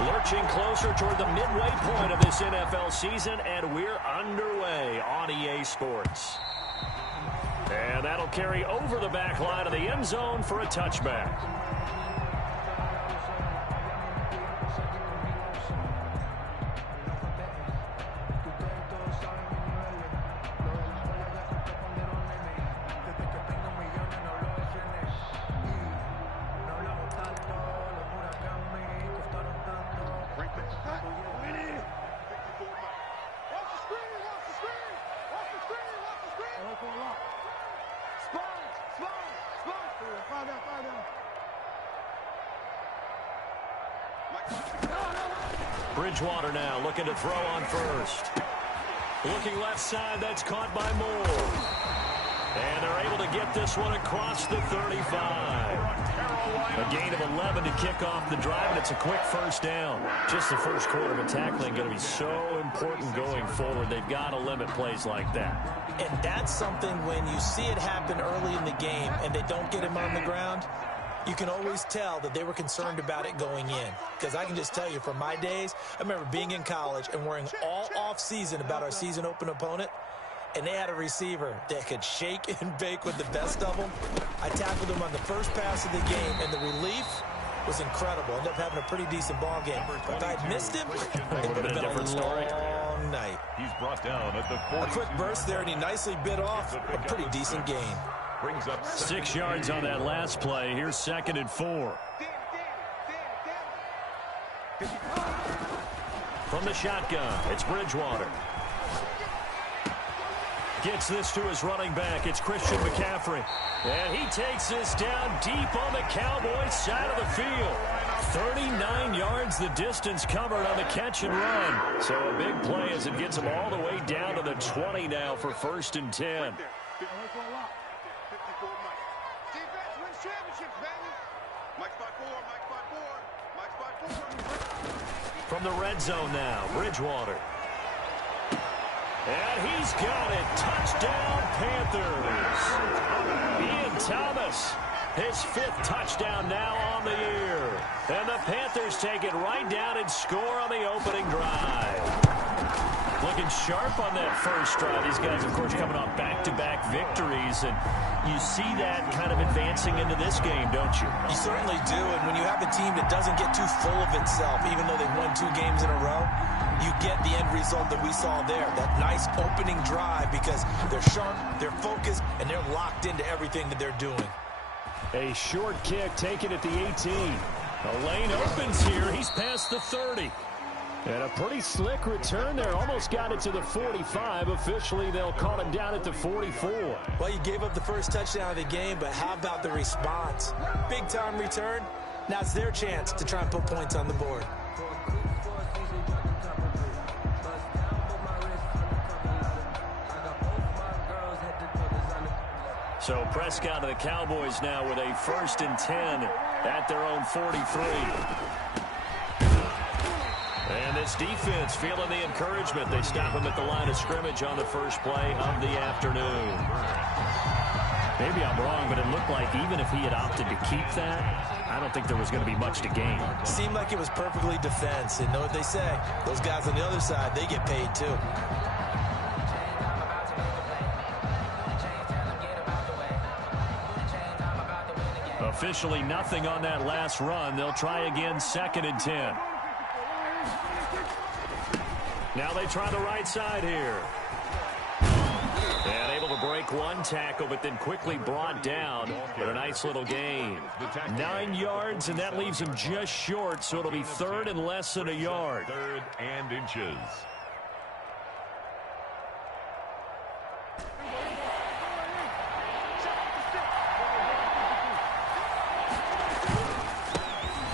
Lurching closer toward the midway point of this NFL season, and we're underway on EA Sports. And that'll carry over the back line of the end zone for a touchback. Bridgewater now looking to throw on first. Looking left side, that's caught by Moore. And they're able to get this one across the 35. A gain of 11 to kick off the drive, and it's a quick first down. Just the first quarter of tackling going to be so important going forward. They've got to limit plays like that. And that's something when you see it happen early in the game and they don't get him on the ground, you can always tell that they were concerned about it going in. Because I can just tell you from my days, I remember being in college and worrying all off-season about our season open opponent, and they had a receiver that could shake and bake with the best of them. I tackled him on the first pass of the game, and the relief was incredible. Ended up having a pretty decent ball game. But if I had missed him, it would have been a different story. Long night. He's brought down at the 40. A quick burst there, and he nicely bit off a pretty decent game. Brings up 6 yards on that last play. Here's 2nd and 4. From the shotgun, it's Bridgewater. Gets this to his running back. It's Christian McCaffrey. And he takes this down deep on the Cowboys' side of the field. 39 yards the distance covered on the catch and run. So a big play as it gets him all the way down to the 20 now for 1st and 10. From the red zone now, Bridgewater. And he's got it. Touchdown, Panthers. Ian Thomas, his 5th touchdown now on the year. And the Panthers take it right down and score on the opening drive. Looking sharp on that first drive. These guys, of course, coming off back-to-back victories. And you see that kind of advancing into this game, don't you? You certainly do. And when you have a team that doesn't get too full of itself, even though they've won 2 games in a row, you get the end result that we saw there. That nice opening drive because they're sharp, they're focused, and they're locked into everything that they're doing. A short kick taken at the 18. The lane opens here. He's past the 30. And a pretty slick return there. Almost got it to the 45. Officially, they'll call him down at the 44. Well, you gave up the first touchdown of the game, but how about the response? Big-time return. Now it's their chance to try and put points on the board. So Prescott and the Cowboys now with a 1st and 10 at their own 43. And this defense feeling the encouragement. They stop him at the line of scrimmage on the first play of the afternoon. Maybe I'm wrong, but it looked like even if he had opted to keep that, I don't think there was going to be much to gain. Seemed like it was perfectly defense. And know what they say? Those guys on the other side, they get paid too. Officially nothing on that last run. They'll try again, 2nd and 10. Now they try the right side here. And able to break one tackle, but then quickly brought down. But a nice little gain. 9 yards, and that leaves him just short, so it'll be 3rd and less than a yard. 3rd and inches.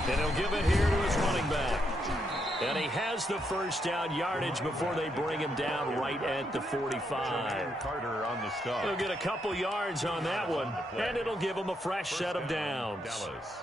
And he'll give it here to his running back. And he has the first down yardage before they bring him down right at the 45. Carter on the stop. He'll get a couple yards on that one, and it'll give him a fresh set of downs. Dallas.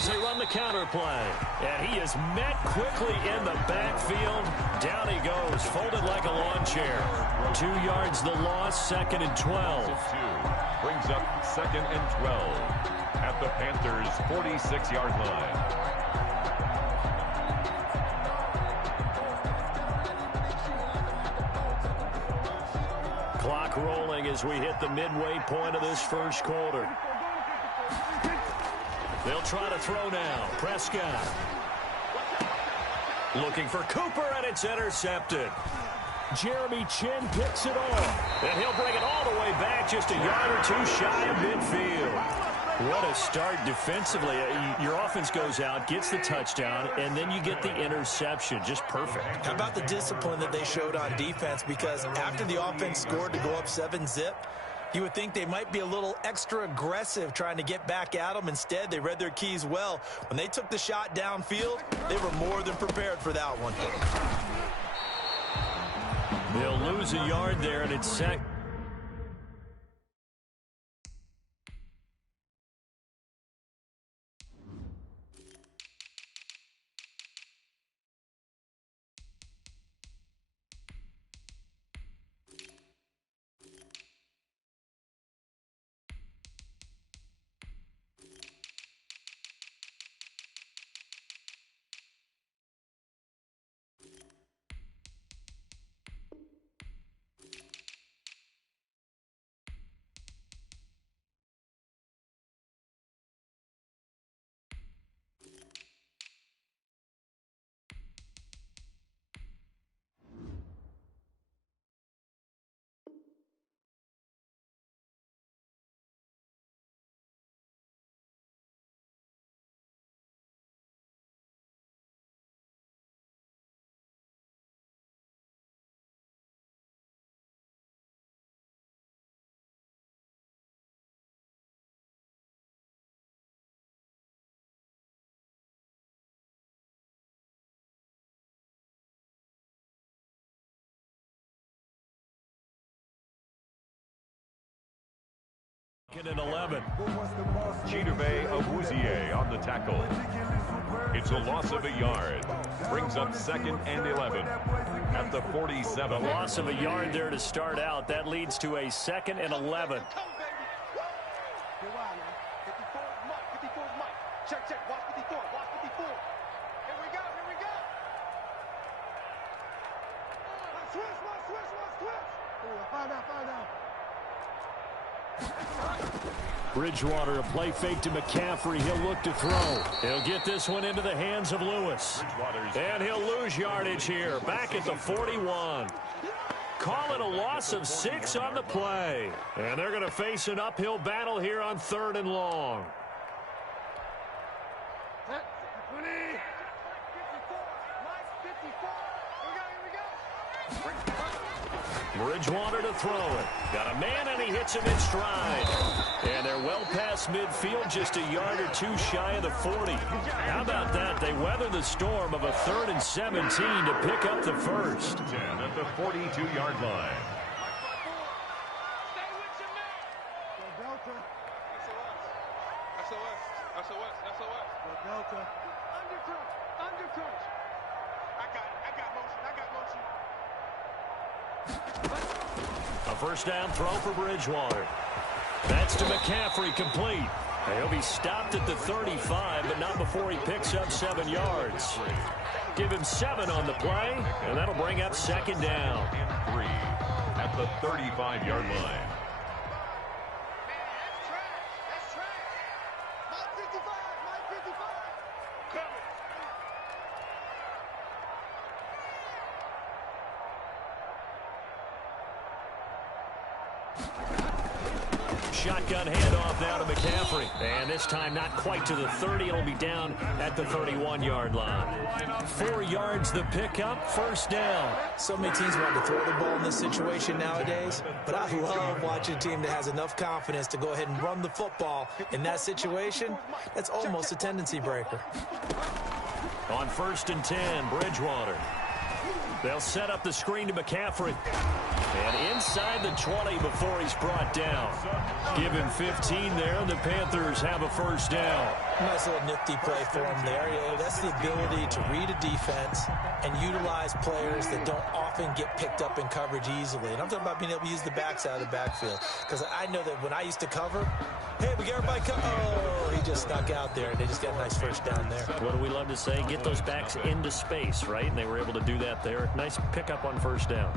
as they run the counter play. And he is met quickly in the backfield. Down he goes, folded like a lawn chair. 2 yards the loss, 2nd and 12. Brings up 2nd and 12 at the Panthers' 46-yard line. Clock rolling as we hit the midway point of this first quarter. They'll try to throw now. Prescott. Looking for Cooper, and it's intercepted. Jeremy Chin picks it off. And he'll bring it all the way back, just a yard or 2 shy of midfield. What a start defensively. Your offense goes out, gets the touchdown, and then you get the interception. Just perfect. How about the discipline that they showed on defense? Because after the offense scored to go up 7-zip, you would think they might be a little extra aggressive trying to get back at them. Instead, they read their keys well. When they took the shot downfield, they were more than prepared for that one. They'll lose a yard there, and it's second. And 11. Chidobe Awuzie on the tackle. It's a loss of a yard. Brings up 2nd and 11 at the 47. A loss of a yard there to start out. That leads to a 2nd and 11. Check, check. Watch 54. Watch 54. Here we go. Here we go. Switch. Find out. Bridgewater, a play fake to McCaffrey. He'll look to throw. He'll get this one into the hands of Lewis. And he'll lose yardage here. Back at the 41. Call it a loss of 6 on the play. And they're going to face an uphill battle here on 3rd and long. Bridgewater to throw it. Got a man, and he hits him in stride. And they're well past midfield, just a yard or 2 shy of the 40. How about that? They weather the storm of a 3rd and 17 to pick up the first. 10 at the 42-yard line. A first down throw for Bridgewater. That's to McCaffrey, complete. He'll be stopped at the 35, but not before he picks up 7 yards. Give him 7 on the play, and that'll bring up 2nd down. And 3 at the 35-yard line. Shotgun handoff now to McCaffrey. And this time not quite to the 30. It'll be down at the 31-yard line. 4 yards the pickup, first down. So many teams want to throw the ball in this situation nowadays, but I love watching a team that has enough confidence to go ahead and run the football in that situation. That's almost a tendency breaker. On 1st and 10, Bridgewater. They'll set up the screen to McCaffrey. And inside the 20 before he's brought down. Give him 15 there. The Panthers have a first down. Nice little nifty play for him there. Yeah, that's the ability to read a defense and utilize players that don't often get picked up in coverage easily. And I'm talking about being able to use the backside of the backfield. Because I know that when I used to cover, hey, we got everybody cover. Oh, he just snuck out there, and they just got a nice first down there. What do we love to say? Get those backs into space, right? And they were able to do that there. Nice pickup on first down.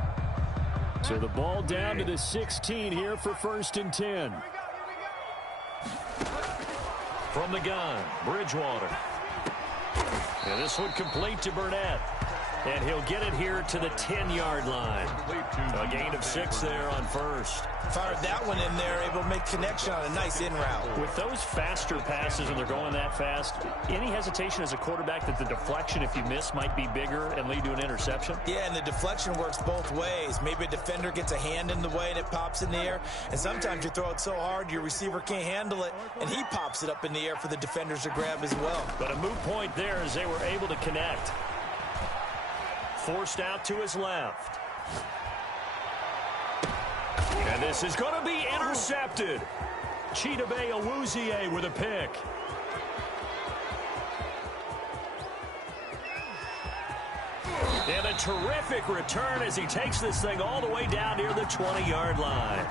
So the ball down to the 16 here for 1st and 10. From the gun, Bridgewater. And this one complete to Burnett. And he'll get it here to the 10-yard line. A gain of 6 there on first. Fired that one in there, able to make connection on a nice in route. With those faster passes and they're going that fast, any hesitation as a quarterback that the deflection, if you miss, might be bigger and lead to an interception? Yeah, and the deflection works both ways. Maybe a defender gets a hand in the way and it pops in the air. And sometimes you throw it so hard your receiver can't handle it, and he pops it up in the air for the defenders to grab as well. But a moot point there as they were able to connect. Forced out to his left. And this is going to be intercepted. Kydd with a pick. And a terrific return as he takes this thing all the way down near the 20-yard line.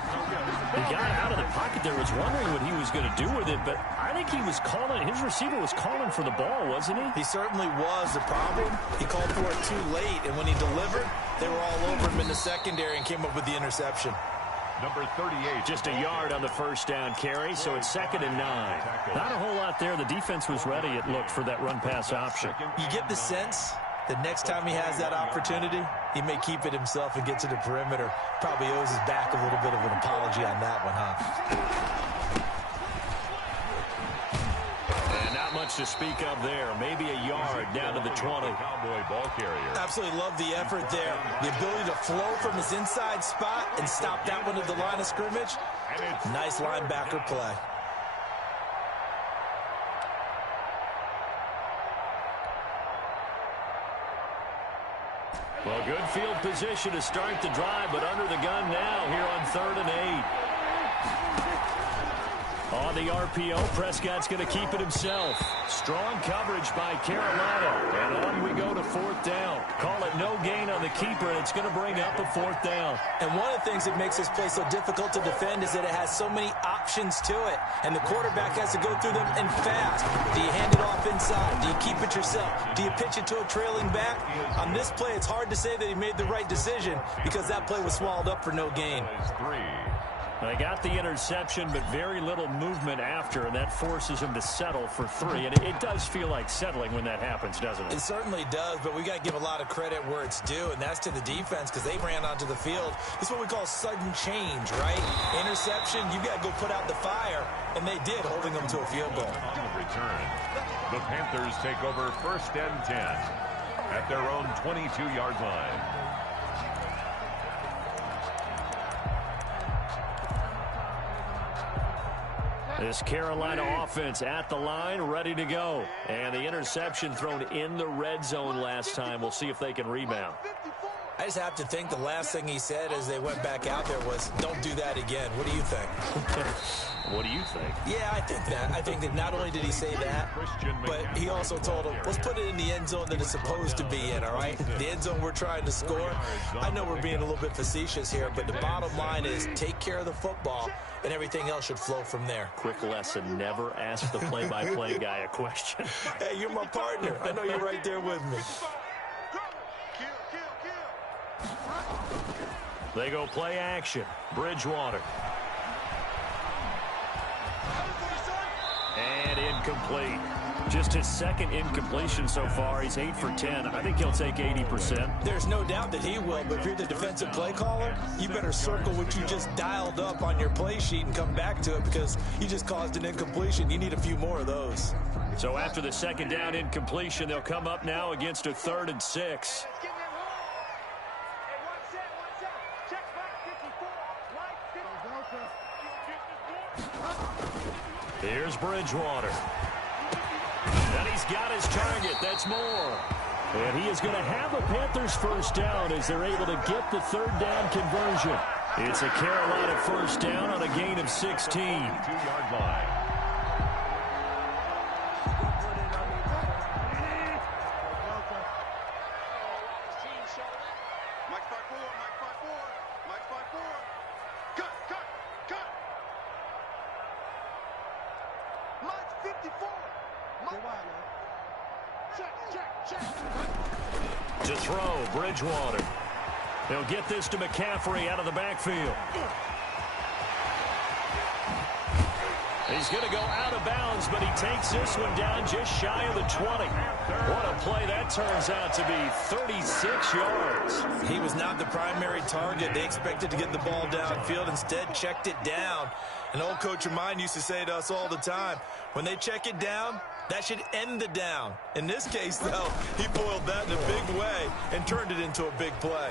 He got out of the pocket there, was wondering what he was going to do with it, but I think he was calling, his receiver was calling for the ball, wasn't he? He certainly was. The problem, he called for it too late, and when he delivered, they were all over him in the secondary and came up with the interception. Number 38. Just a yard on the first down carry, so it's 2nd and 9. Not a whole lot there. The defense was ready, it looked, for that run-pass option. You get the sense the next time he has that opportunity, he may keep it himself and get to the perimeter. Probably owes his back a little bit of an apology on that one, huh? And not much to speak of there. Maybe a yard down to the 20. Cowboy ball carrier. Absolutely love the effort there. The ability to flow from his inside spot and stop that one at the line of scrimmage. Nice linebacker play. Well, good field position to start the drive, but under the gun now here on 3rd and 8. On the RPO, Prescott's going to keep it himself. Strong coverage by Carolina. And on we go to 4th down. Call it no gain on the keeper, and it's going to bring up a 4th down. And one of the things that makes this play so difficult to defend is that it has so many options to it. And the quarterback has to go through them and fast. Do you hand it off inside? Do you keep it yourself? Do you pitch it to a trailing back? On this play, it's hard to say that he made the right decision because that play was swallowed up for no gain. They got the interception, but very little movement after, and that forces him to settle for 3. And it does feel like settling when that happens, doesn't it? It certainly does, but we got to give a lot of credit where it's due, and that's to the defense because they ran onto the field. This is what we call sudden change, right? Interception, you got to go put out the fire, and they did, holding them to a field goal. On the return, the Panthers take over 1st and 10 at their own 22-yard line. This Carolina offense at the line, ready to go. And the interception thrown in the red zone last time. We'll see if they can rebound. I just have to think the last thing he said as they went back out there was, don't do that again. What do you think? What do you think? Yeah, I think that. I think that not only did he say that, but he also told him, let's put it in the end zone that it's supposed to be in, all right? The end zone we're trying to score. I know we're being a little bit facetious here, but the bottom line is take care of the football, and everything else should flow from there. Quick lesson, never ask the play-by-play guy a question. Hey, you're my partner. I know you're right there with me. They go play action. Bridgewater. And incomplete. Just his 2nd incompletion so far. He's 8 for 10. I think he'll take 80%. There's no doubt that he will, but if you're the defensive play caller, you better circle what you just dialed up on your play sheet and come back to it because you just caused an incompletion. You need a few more of those. So after the 2nd down incompletion, they'll come up now against a 3rd and 6. Here's Bridgewater. And he's got his target. That's Moore. And he is going to have the Panthers first down as they're able to get the third down conversion. It's a Carolina first down on a gain of 16. 2-yard line. To throw, Bridgewater. They'll get this to McCaffrey out of the backfield. He's going to go out of bounds, but he takes this one down just shy of the 20. What a play that turns out to be, 36 yards. He was not the primary target. They expected to get the ball downfield, instead checked it down. An old coach of mine used to say to us all the time, when they check it down, that should end the down. In this case, though, he boiled that in a big way and turned it into a big play.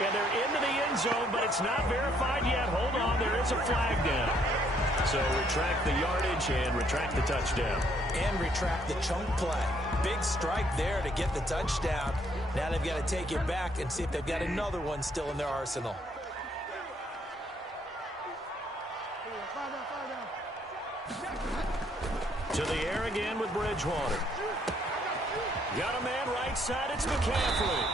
And they're into the end zone, but it's not verified yet. Hold on, there is a flag down. So retract the yardage and retract the touchdown. And retract the chunk play. Big strike there to get the touchdown. Now they've got to take it back and see if they've got another one still in their arsenal. To the air again with Bridgewater. Got a man right side, it's McCaffrey.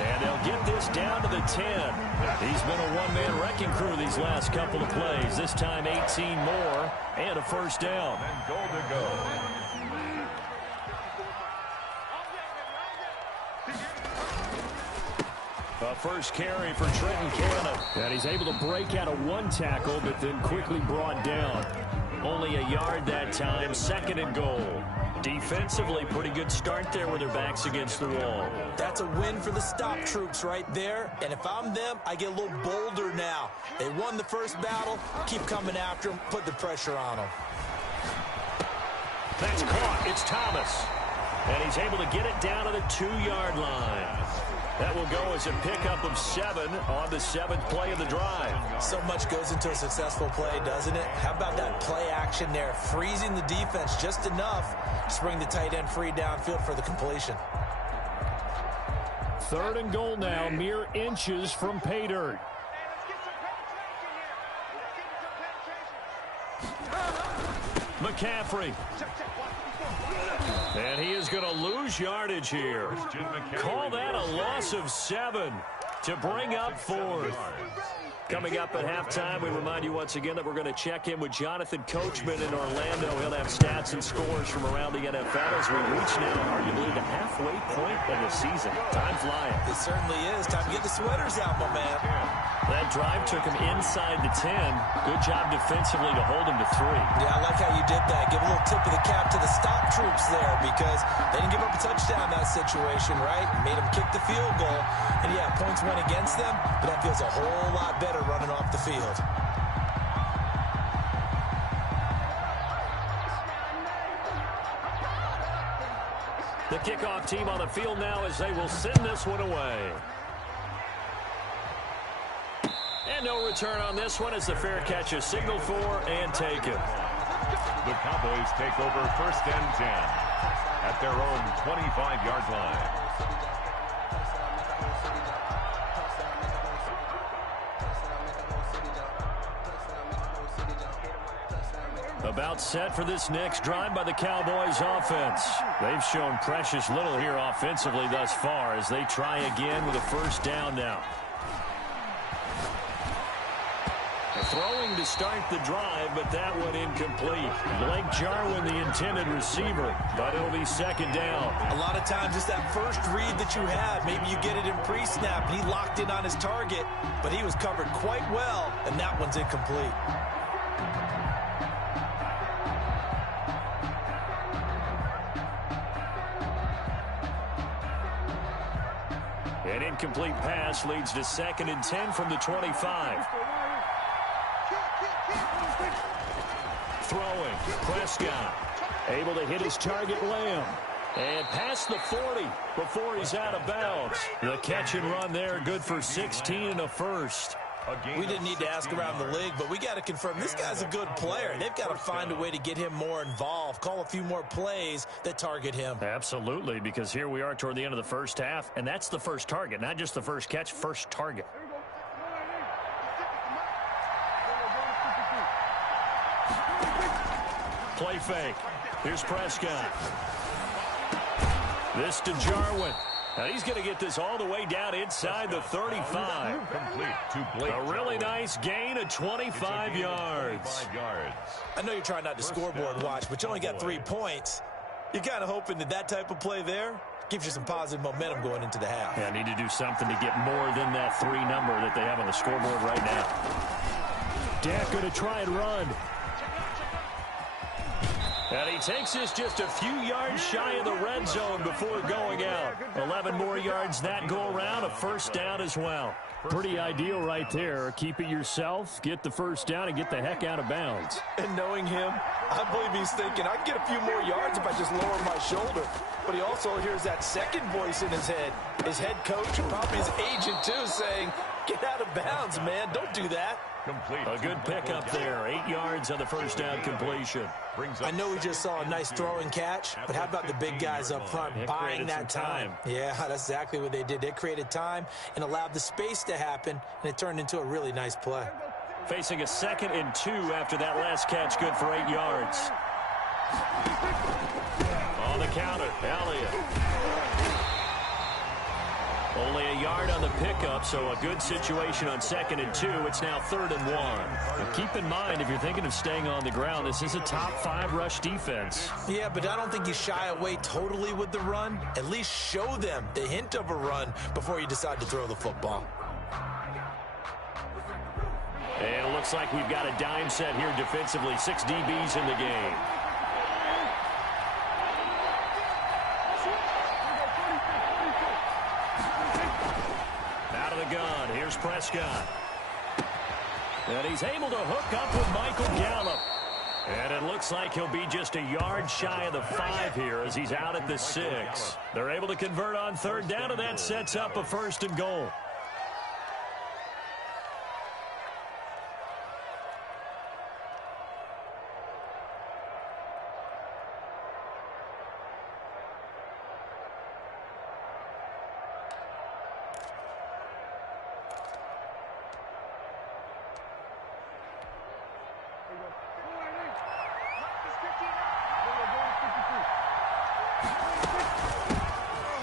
And they'll get this down to the 10. He's been a one-man wrecking crew these last couple of plays. This time 18 more and a first down. And goal to go. A first carry for Trenton Cannon. And he's able to break out of one tackle, but then quickly brought down. Only a yard that time, second and goal. Defensively, pretty good start there with their backs against the wall. That's a win for the stop troops right there. And if I'm them, I get a little bolder now. They won the first battle. Keep coming after them. Put the pressure on them. That's caught. It's Thomas. And he's able to get it down to the 2-yard line. That will go as a pickup of 7 on the 7th play of the drive. So much goes into a successful play, doesn't it? How about that play action there? Freezing the defense just enough to bring the tight end free downfield for the completion. Third and goal now, mere inches from pay dirt. McCaffrey. And he is going to lose yardage here. Call that a loss of 7 to bring up 4th. Coming up at halftime, we remind you once again that we're going to check in with Jonathan Coachman in Orlando. He'll have stats and scores from around the NFL as we reach now arguably the halfway point of the season. Time flying. It certainly is. Time to get the sweaters out, my man. That drive took him inside the 10. Good job defensively to hold him to 3. Yeah, I like how you did that. Give a little tip of the cap to the stop troops there because they didn't give up a touchdown in that situation, right? Made them kick the field goal. And, yeah, points went against them, but that feels a whole lot better running off the field. The kickoff team on the field now as they will send this one away. And no return on this one as the fair catch is signaled for and taken. The Cowboys take over 1st and 10 at their own 25-yard line. About set for this next drive by the Cowboys offense. They've shown precious little here offensively thus far as they try again with a first down now. Throwing to start the drive, but that one incomplete. Blake Jarwin, the intended receiver, but it'll be second down. A lot of times it's that first read that you have. Maybe you get it in pre-snap, and he locked in on his target, but he was covered quite well, and that one's incomplete. An incomplete pass leads to 2nd and 10 from the 25. Throwing, Prescott, able to hit his target, Lamb, and past the 40 before he's out of bounds. The catch and run there, good for 16 and a first. We didn't need to ask around the league, but we got to confirm this guy's a good player. They've got to find a way to get him more involved, call a few more plays that target him. Absolutely, because here we are toward the end of the first half, and that's the first target, not just the first catch, first target. Play fake. Here's Prescott. This to Jarwin. Now he's going to get this all the way down inside the 35. Complete to Blake. A really nice gain of 25 yards. I know you're trying not to scoreboard watch, but you only got 3 points. You're kind of hoping that that type of play there gives you some positive momentum going into the half. Yeah, need to do something to get more than that 3 number that they have on the scoreboard right now. Dak going to try and run. And he takes this just a few yards shy of the red zone before going out. 11 more yards that go around, a first down as well. Pretty ideal right there. Keep it yourself, get the first down, and get the heck out of bounds. And knowing him, I believe he's thinking, I can get a few more yards if I just lower my shoulder. But he also hears that second voice in his head, his head coach and probably his agent too, saying, get out of bounds, man. Don't do that. Complete. A good pickup there. 8 yards on the first down completion. I know we just saw a nice throw and catch, but how about the big guys up front buying that time? Yeah, that's exactly what they did. They created time and allowed the space to happen, and it turned into a really nice play. Facing a 2nd and 2 after that last catch, good for 8 yards. On the counter, Elliott. Only a yard on the pickup, so a good situation on 2nd and 2. It's now 3rd and 1. But keep in mind, if you're thinking of staying on the ground, this is a top 5 rush defense. Yeah, but I don't think you shy away totally with the run. At least show them the hint of a run before you decide to throw the football. And it looks like we've got a dime set here defensively. 6 DBs in the game. Gun. Here's Prescott. And he's able to hook up with Michael Gallup. And it looks like he'll be just a yard shy of the 5 here as he's out at the 6. They're able to convert on 3rd down, and that sets up a 1st and goal.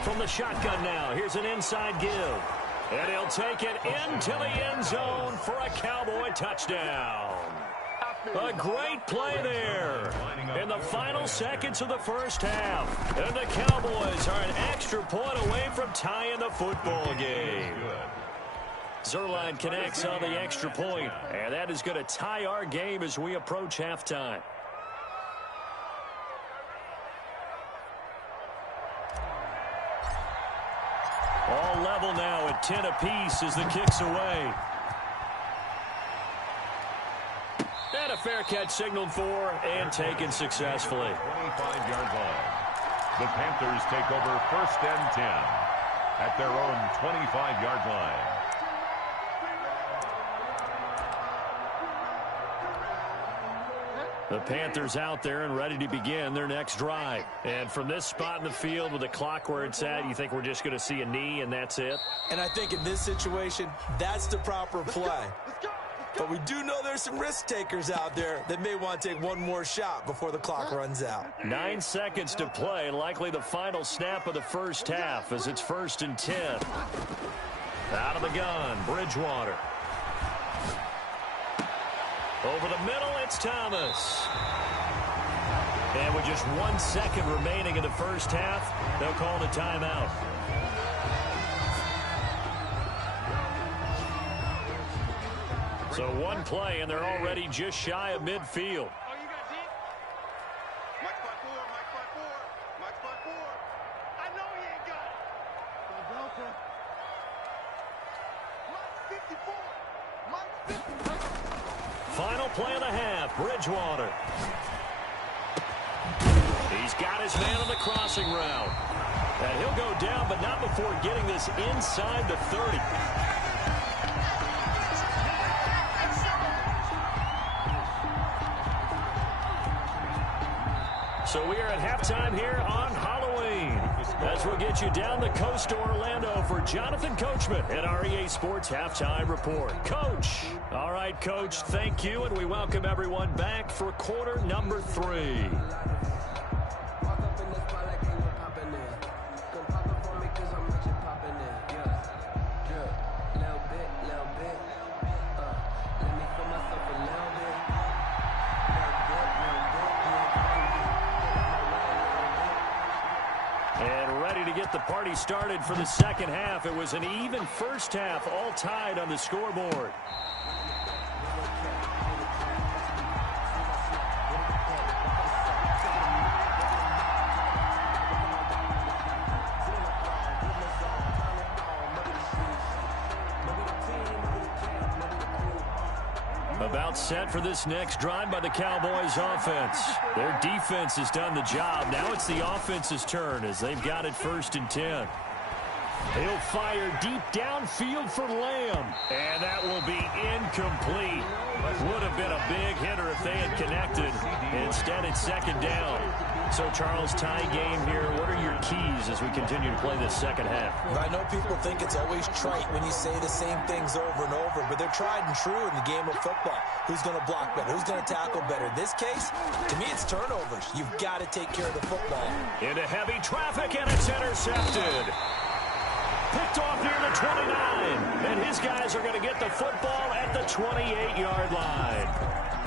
From the shotgun now, here's an inside give. And he'll take it into the end zone for a Cowboy touchdown. A great play there in the final seconds of the first half. And the Cowboys are an extra point away from tying the football game. Zerline connects on the extra point, and that is going to tie our game as we approach halftime. All level now at 10 apiece as the kick's away. And a fair catch signaled for and taken successfully. 25-yard line. The Panthers take over 1st and 10 at their own 25-yard line. The Panthers out there and ready to begin their next drive. And from this spot in the field with the clock where it's at, you think we're just going to see a knee and that's it? And I think in this situation, that's the proper play. But we do know there's some risk takers out there that may want to take one more shot before the clock runs out. 9 seconds to play, likely the final snap of the first half as it's 1st and 10. Out of the gun, Bridgewater. Over the middle, it's Thomas. And with just 1 second remaining in the first half, they'll call the timeout. So 1 play, and they're already just shy of midfield. Final play of the half, Bridgewater. He's got his man on the crossing route. And he'll go down, but not before getting this inside the 30. So we are at halftime here on Halloween. As we'll get you down the coast to Orlando for Jonathan Coachman at our EA Sports Halftime Report. Coach. All right, Coach, thank you, and we welcome everyone back for quarter number 3. The party started for the second half. It was an even first half, all tied on the scoreboard. About set for this next drive by the Cowboys offense. Their defense has done the job. Now it's the offense's turn as they've got it 1st and 10. He'll fire deep downfield for Lamb. And that will be incomplete. Would have been a big hitter if they had connected. Instead, it's 2nd down. So, Charles, tie game here. What are your keys as we continue to play this second half? I know people think it's always trite when you say the same things over and over, but they're tried and true in the game of football. Who's going to block better? Who's going to tackle better? In this case, to me, it's turnovers. You've got to take care of the football. Into heavy traffic, and it's intercepted. Picked off near the 29, and his guys are going to get the football at the 28-yard line.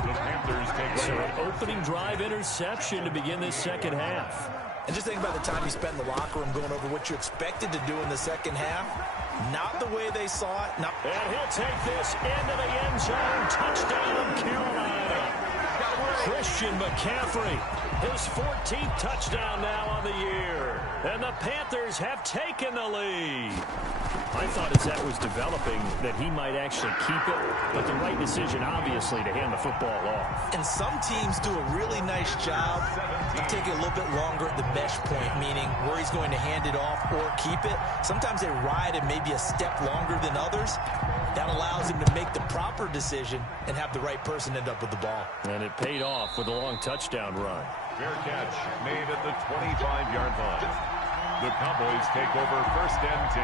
The Panthers take so an opening drive interception to begin this second half. And just think about the time you spent in the locker room going over what you expected to do in the second half. Not the way they saw it. Not and he'll take this into the end zone. Touchdown, Carolina. Christian McCaffrey, his 14th touchdown now on the year. And the Panthers have taken the lead. I thought as that was developing that he might actually keep it, but the right decision, obviously, to hand the football off. And some teams do a really nice job of taking a little bit longer at the mesh point, meaning where he's going to hand it off or keep it. Sometimes they ride it maybe a step longer than others. That allows him to make the proper decision and have the right person end up with the ball. And it paid off with a long touchdown run. Fair catch made at the 25-yard line. The Cowboys take over 1st and 10.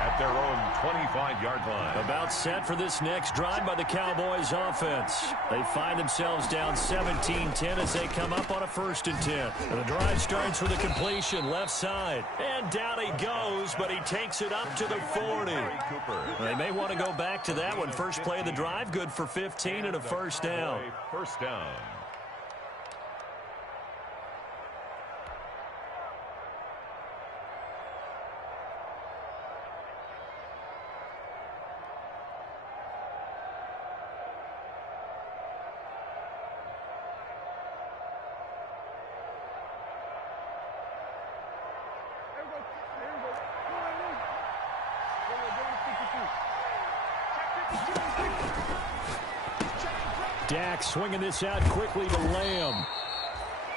At their own 25-yard line. About set for this next drive by the Cowboys offense. They find themselves down 17-10 as they come up on a 1st and 10. And the drive starts with a completion left side. And down he goes, but he takes it up to the 40. They may want to go back to that one. First play of the drive, good for 15 and a 1st down. 1st down. Dak swinging this out quickly to Lamb.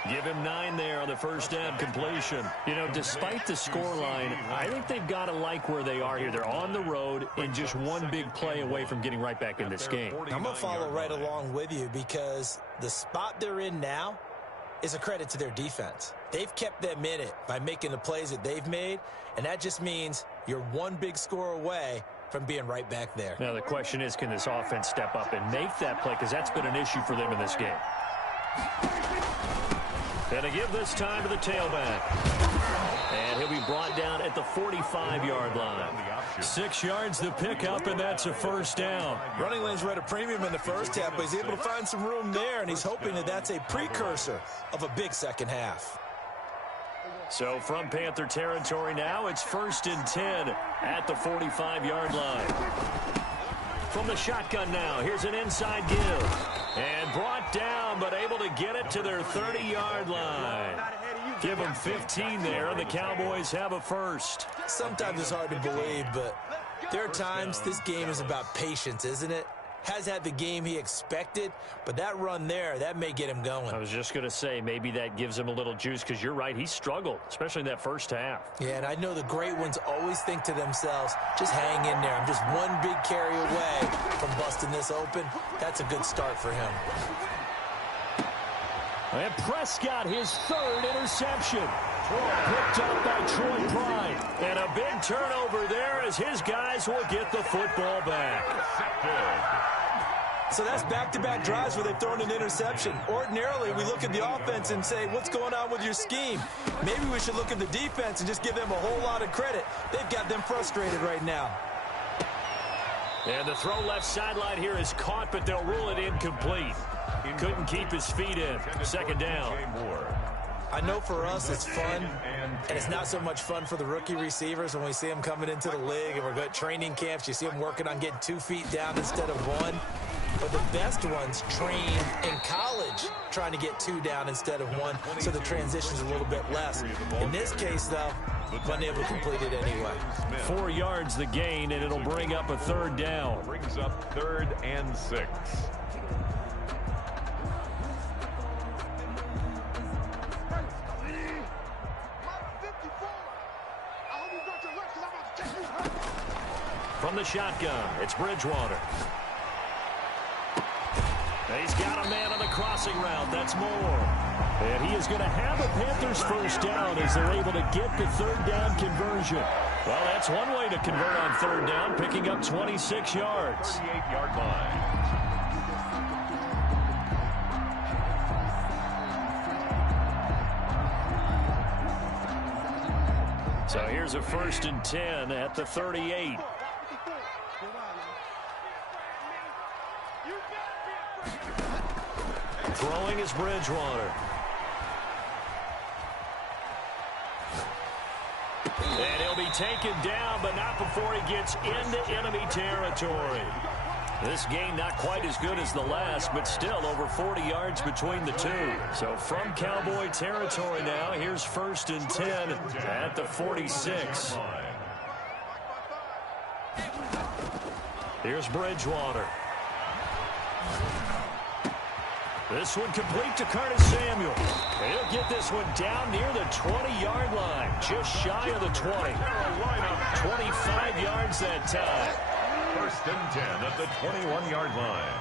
Give him 9 there on the 1st down completion. You know, despite the scoreline, I think they've got to like where they are here. They're on the road and just one big play away from getting right back in this game. I'm going to follow right along with you because the spot they're in now is a credit to their defense. They've kept them in it by making the plays that they've made, and that just means you're one big score away from being right back there. Now the question is, can this offense step up and make that play? Because that's been an issue for them in this game. And to give this time to the tailback. And he'll be brought down at the 45-yard line. 6 yards to pick up, and that's a 1st down. Running lanes were at a premium in the first half, but he's able to find some room there, and he's hoping that that's a precursor of a big second half. So from Panther territory now, it's 1st and 10 at the 45-yard line. From the shotgun now, here's an inside give. And brought down, but able to get it to their 30-yard line. Give them 15 there, and the Cowboys have a 1st. Sometimes it's hard to believe, but there are times this game is about patience, isn't it? Has had the game he expected, but that run there, that may get him going. I was just going to say, maybe that gives him a little juice, because you're right, he struggled, especially in that first half. Yeah, and I know the great ones always think to themselves, just hang in there. I'm just one big carry away from busting this open. That's a good start for him. And Prescott, his third interception. Picked up by Troy Pride. And a big turnover there as his guys will get the football back. So that's back-to-back drives where they've thrown an interception. Ordinarily, we look at the offense and say, what's going on with your scheme? Maybe we should look at the defense and just give them a whole lot of credit. They've got them frustrated right now. And the throw left sideline here is caught, but they'll rule it incomplete. He couldn't keep his feet in. Second down. I know for us it's fun, and it's not so much fun for the rookie receivers when we see them coming into the league and we're going to training camps. You see them working on getting 2 feet down instead of 1. But the best ones train in college trying to get 2 down instead of 1, so the transition's a little bit less. In this case, though, wasn't able to complete it anyway. 4 yards the gain, and it'll bring up a third down. Brings up 3rd and 6. From the shotgun, it's Bridgewater. He's got a man on the crossing route. That's Moore. And he is going to have a Panthers first down as they're able to get the third down conversion. Well, that's one way to convert on third down, picking up 26 yards. 38-yard line. So here's a 1st and 10 at the 38. Throwing is Bridgewater. And he'll be taken down, but not before he gets into enemy territory. This gain not quite as good as the last, but still over 40 yards between the two. So from Cowboy territory now, here's 1st and 10 at the 46. Here's Bridgewater. This one complete to Curtis Samuel. He'll get this one down near the 20-yard line, just shy of the 20. 25 yards that time. 1st and 10 at the 21-yard line.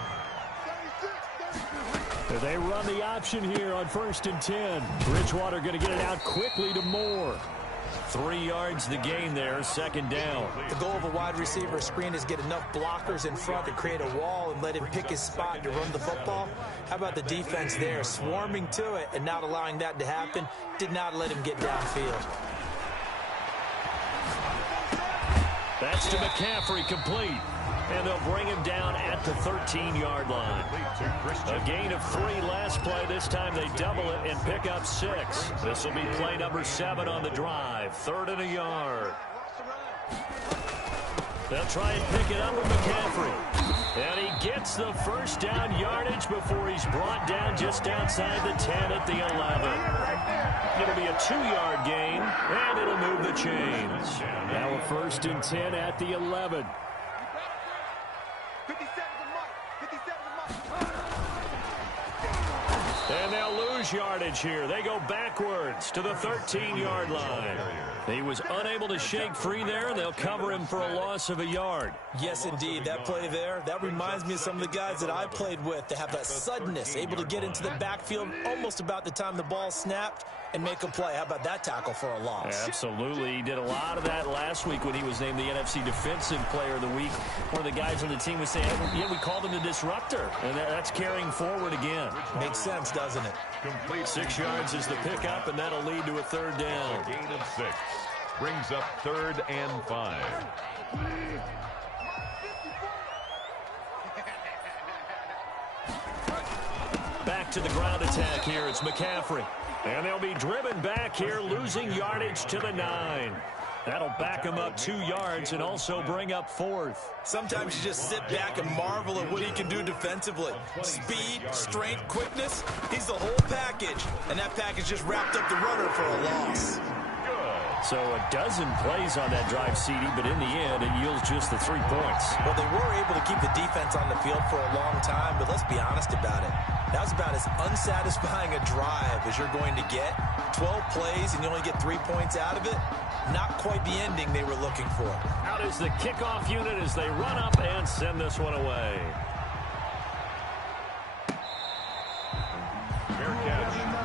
They run the option here on 1st and 10. Bridgewater going to get it out quickly to Moore. 3 yards the gain there, 2nd down. The goal of a wide receiver screen is get enough blockers in front to create a wall and let him pick his spot to run the football. How about the defense there, swarming to it and not allowing that to happen? Did not let him get downfield. That's to McCaffrey, complete. And they'll bring him down at the 13-yard line. A gain of 3 last play. This time they double it and pick up 6. This will be play number 7 on the drive. 3rd and a yard. They'll try and pick it up with McCaffrey. And he gets the first down yardage before he's brought down just outside the 10 at the 11. It'll be a 2-yard gain, and it'll move the chains. Now a 1st and 10 at the 11. And they'll lose yardage here. They go backwards to the 13-yard line. He was unable to shake free there. They'll cover him for a loss of a yard. Yes, indeed. That play there, that reminds me of some of the guys that I played with that have that suddenness, able to get into the backfield almost about the time the ball snapped and make a play. How about that tackle for a loss? Absolutely. He did a lot of that last week when he was named the NFC Defensive Player of the Week. One of the guys on the team was saying, yeah, we called him the disruptor. And that's carrying forward again. Makes sense, doesn't it? 6 yards is the pickup, and that'll lead to a 3rd down. A gain of 6. Brings up 3rd and 5. Back to the ground attack here. It's McCaffrey. And they'll be driven back here, losing yardage to the 9. That'll back him up 2 yards and also bring up 4th. Sometimes you just sit back and marvel at what he can do defensively. Speed, strength, quickness, he's the whole package. And that package just wrapped up the runner for a loss. So a dozen plays on that drive, CD, but in the end, it yields just the 3 points. Well, they were able to keep the defense on the field for a long time, but let's be honest about it. That was about as unsatisfying a drive as you're going to get. 12 plays and you only get 3 points out of it. Not quite the ending they were looking for. Out is the kickoff unit as they run up and send this one away. Fair catch.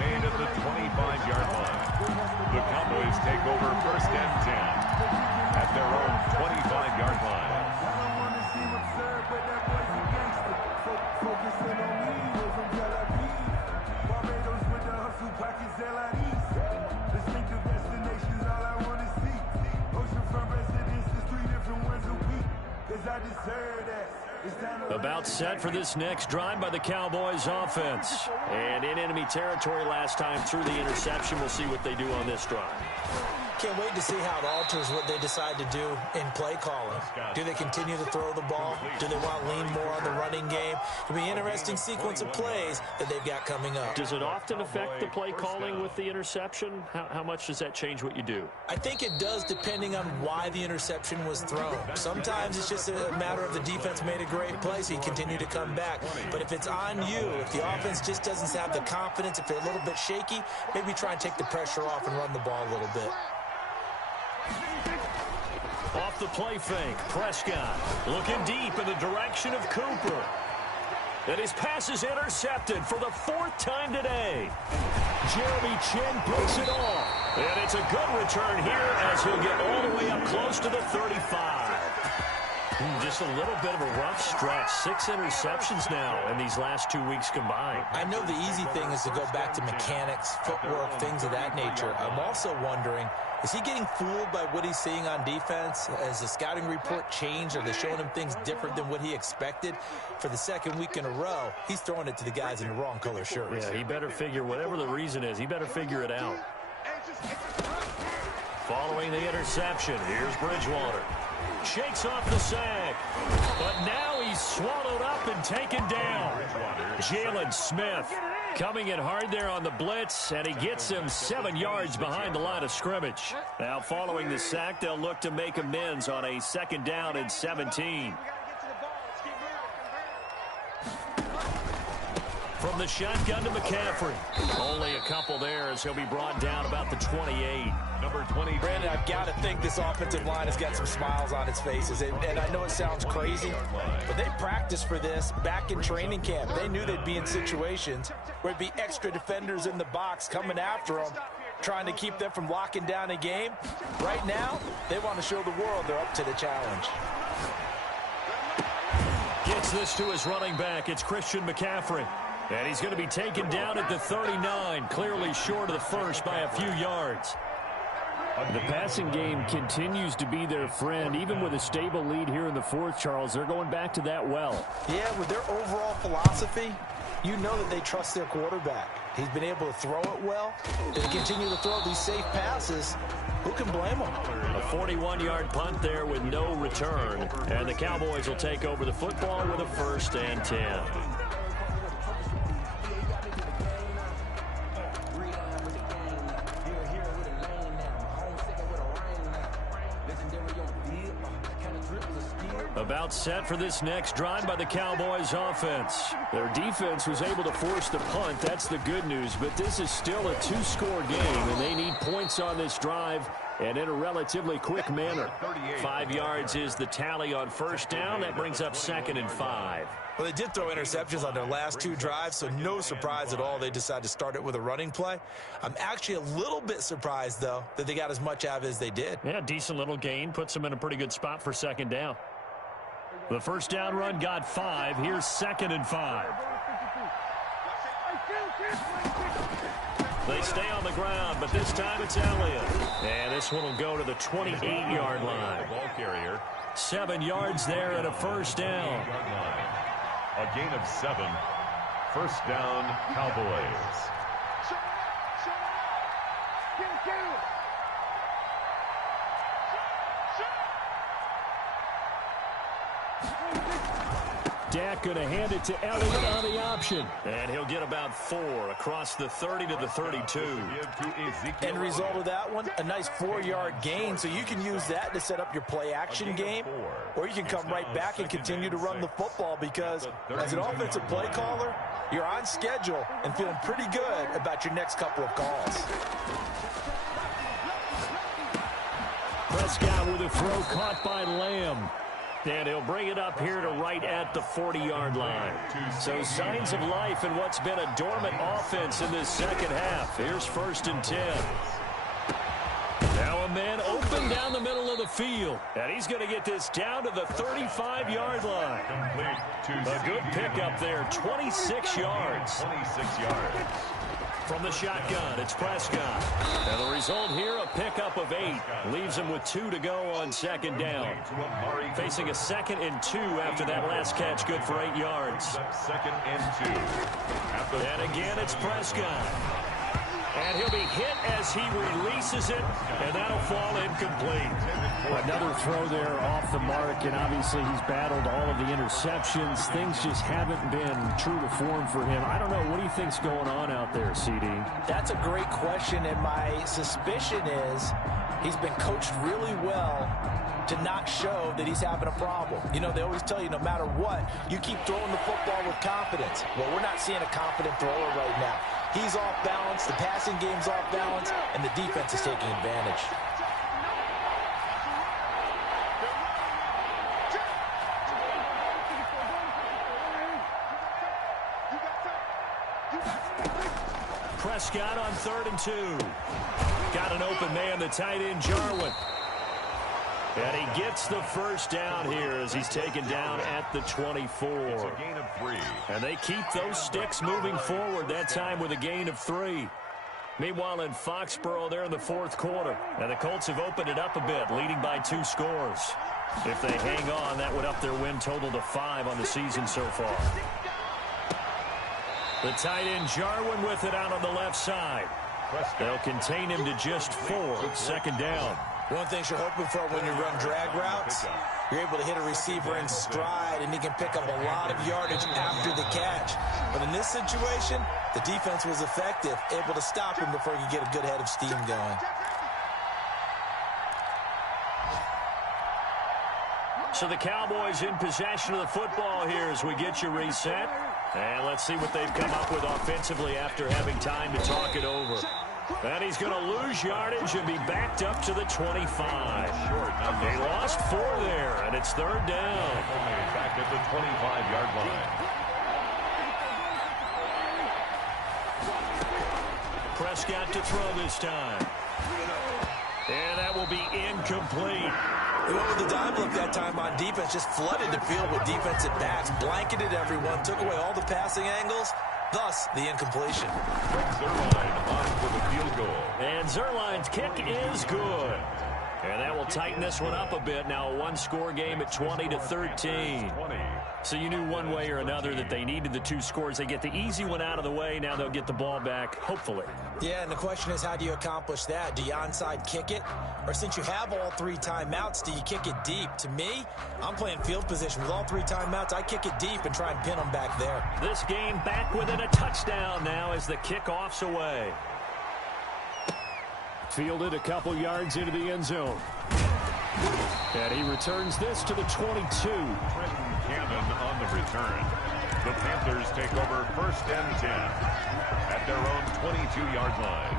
First and 10 at their own 25-yard line. About set for this next drive by the Cowboys offense. And in enemy territory last time through the interception. We'll see what they do on this drive. Can't wait to see how it alters what they decide to do in play calling. Do they continue to throw the ball? Do they want to lean more on the running game? It'll be an interesting sequence of plays that they've got coming up. Does it often affect the play calling with the interception? How much does that change what you do? I think it does, depending on why the interception was thrown. Sometimes it's just a matter of the defense made a great play, so you continue to come back. But if it's on you, if the offense just doesn't have the confidence, if they're a little bit shaky, maybe try and take the pressure off and run the ball a little bit. Off the play fake, Prescott looking deep in the direction of Cooper. And his pass is intercepted for the fourth time today. Jeremy Chin picks it off. And it's a good return here as he'll get all the way up close to the 35. Just a little bit of a rough stretch. 6 interceptions now in these last 2 weeks combined. I know the easy thing is to go back to mechanics, footwork, things of that nature. I'm also wondering, is he getting fooled by what he's seeing on defense? Has the scouting report changed? Are they showing him things different than what he expected? For the second week in a row, he's throwing it to the guys in the wrong color shirts. Yeah, he better figure, whatever the reason is, he better figure it out. Following the interception, here's Bridgewater. Shakes off the sack, but now he's swallowed up and taken down. Jalen Smith coming in hard there on the blitz, and he gets him 7 yards behind the line of scrimmage. Now following the sack, they'll look to make amends on a 2nd down and 17. From the shotgun to McCaffrey. Only a couple there as he'll be brought down about the 28. Number 20. Brandon, I've got to think this offensive line has got some smiles on its faces. And I know it sounds crazy, but they practiced for this back in training camp. They knew they'd be in situations where it'd be extra defenders in the box coming after them, trying to keep them from locking down a game. Right now, they want to show the world they're up to the challenge. Gets this to his running back. It's Christian McCaffrey. And he's going to be taken down at the 39, clearly short of the first by a few yards. The passing game continues to be their friend. Even with a stable lead here in the fourth, Charles, they're going back to that well. Yeah, with their overall philosophy, you know that they trust their quarterback. He's been able to throw it well. They continue to throw these safe passes. Who can blame them? A 41-yard punt there with no return. And the Cowboys will take over the football with a 1st and 10. About set for this next drive by the Cowboys offense. Their defense was able to force the punt. That's the good news. But this is still a 2-score game, and they need points on this drive and in a relatively quick manner. 5 yards is the tally on 1st down. That brings up 2nd and 5. Well, they did throw interceptions on their last 2 drives, so no surprise at all they decided to start it with a running play. I'm actually a little bit surprised, though, that they got as much out of it as they did. Yeah, decent little gain. Puts them in a pretty good spot for 2nd down. The 1st down run got 5. Here's 2nd and 5. They stay on the ground, but this time it's Elliott. And this one will go to the 28-yard line. Ball carrier. 7 yards there and a 1st down. A gain of 7. 1st down, Cowboys. Dak going to hand it to Elliott on the option. And he'll get about 4 across the 30 to the 32. End result of that one, a nice 4-yard gain, so you can use that to set up your play-action game, or you can come right back and continue to run the football because as an offensive play caller, you're on schedule and feeling pretty good about your next couple of calls. Prescott with a throw caught by Lamb. And he'll bring it up here to right at the 40-yard line. So signs of life in what's been a dormant offense in this second half. Here's 1st and 10. Now a man open down the middle of the field. And he's going to get this down to the 35-yard line. A good pickup there, 26 yards. 26 yards. From the shotgun, it's Prescott. And the result here, a pickup of 8. Leaves him with 2 to go on second down. Facing a 2nd and 2 after that last catch, good for 8 yards. 2nd and 2. And again, it's Prescott. And he'll be hit as he releases it, and that'll fall incomplete. Another throw there off the mark, and obviously he's battled all of the interceptions. Things just haven't been true to form for him. I don't know. What do you think's going on out there, CD? That's a great question, and my suspicion is he's been coached really well to not show that he's having a problem. You know, they always tell you no matter what, you keep throwing the football with confidence. Well, we're not seeing a confident thrower right now. He's off balance, the passing game's off balance, and the defense is taking advantage. Prescott on 3rd and 2. Got an open man, the tight end, Jarwin. And he gets the first down here as he's taken down at the 24. It's a gain of 3. And they keep those sticks moving forward, that time with a gain of 3. Meanwhile, in Foxborough, they're in the 4th quarter. And the Colts have opened it up a bit, leading by 2 scores. If they hang on, that would up their win total to 5 on the season so far. The tight end, Jarwin, with it out on the left side. They'll contain him to just 4. 2nd down. One thing you're hoping for when you run drag routes, you're able to hit a receiver in stride, and he can pick up a lot of yardage after the catch. But in this situation, the defense was effective, able to stop him before he could get a good head of steam going. So the Cowboys in possession of the football here as we get you reset. And let's see what they've come up with offensively after having time to talk it over. And he's going to lose yardage and be backed up to the 25. He lost 4 there, and it's 3rd down. Back at the 25-yard line. Prescott to throw this time. And that will be incomplete. He went with the dime look that time on defense, just flooded the field with defensive backs, blanketed everyone, took away all the passing angles, thus the incompletion. Zerline on for the field goal. And Zerline's kick is good. And that will tighten this one up a bit. Now a 1-score game at 20-13. So you knew one way or another that they needed the 2 scores. They get the easy one out of the way. Now they'll get the ball back, hopefully. Yeah, and the question is, how do you accomplish that? Do you onside kick it? Or since you have all 3 timeouts, do you kick it deep? To me, I'm playing field position. With all 3 timeouts, I kick it deep and try and pin them back there. This game back within a touchdown now as the kickoff's away. Fielded a couple yards into the end zone. And he returns this to the 22. Trenton Cannon on the return. The Panthers take over 1st and 10 at their own 22-yard line.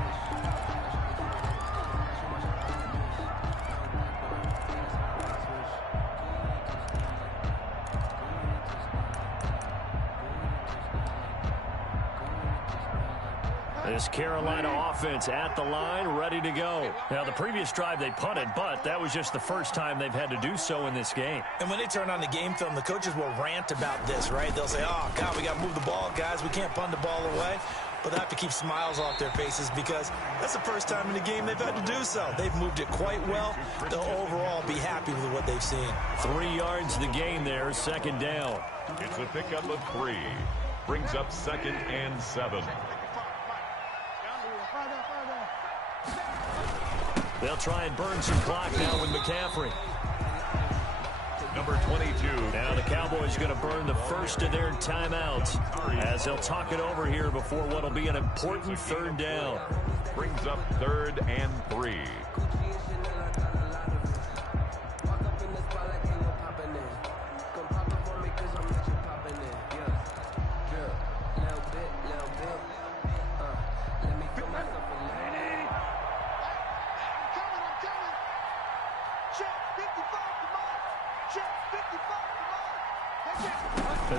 This Carolina offense at the line, ready to go. Now, the previous drive they punted, but that was just the first time they've had to do so in this game. And when they turn on the game film, the coaches will rant about this, right? They'll say, oh, God, we got to move the ball, guys. We can't punt the ball away. But they have to keep smiles off their faces because that's the first time in the game they've had to do so. They've moved it quite well. They'll overall be happy with what they've seen. 3 yards the gain there, 2nd down. It's a pickup of 3. Brings up 2nd and 7. They'll try and burn some clock now with McCaffrey. Number 22. Now the Cowboys going to burn the first of their timeouts as they'll talk it over here before what will be an important 3rd down. Brings up 3rd and 3.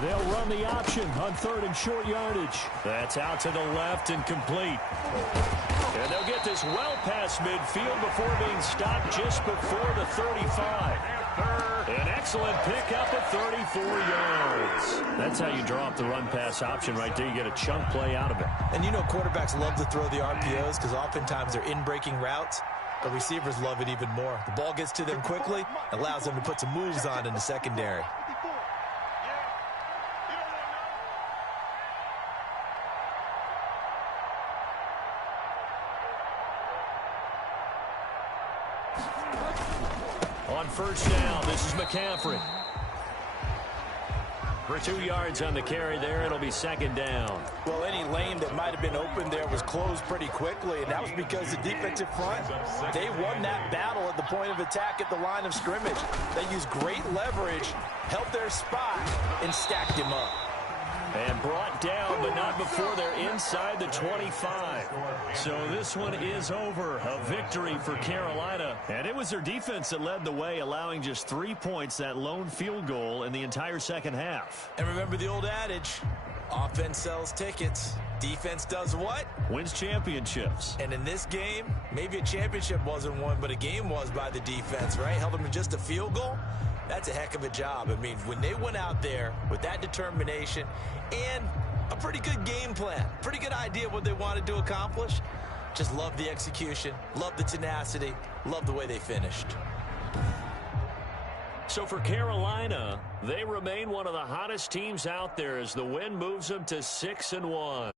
They'll run the option on 3rd and short yardage. That's out to the left and complete. And they'll get this well past midfield before being stopped just before the 35. An excellent pickup at 34 yards. That's how you draw up the run-pass option right there. You get a chunk play out of it. And you know quarterbacks love to throw the RPOs because oftentimes they're in-breaking routes. But receivers love it even more. The ball gets to them quickly, allows them to put some moves on in the secondary. On first down, this is McCaffrey. For 2 yards on the carry there, it'll be second down. Well, any lane that might have been open there was closed pretty quickly, and that was because the defensive front, they won that battle at the point of attack at the line of scrimmage. They used great leverage, held their spot, and stacked him up. And brought down, but not before they're inside the 25. So this one is over. A victory for Carolina. And it was their defense that led the way, allowing just 3 points, that lone field goal in the entire second half. And remember the old adage, offense sells tickets. Defense does what? Wins championships. And in this game, maybe a championship wasn't won, but a game was by the defense, right? Held them to just a field goal. That's a heck of a job. I mean, when they went out there with that determination and a pretty good game plan, pretty good idea of what they wanted to accomplish, just love the execution, love the tenacity, love the way they finished. So for Carolina, they remain one of the hottest teams out there as the win moves them to 6-1.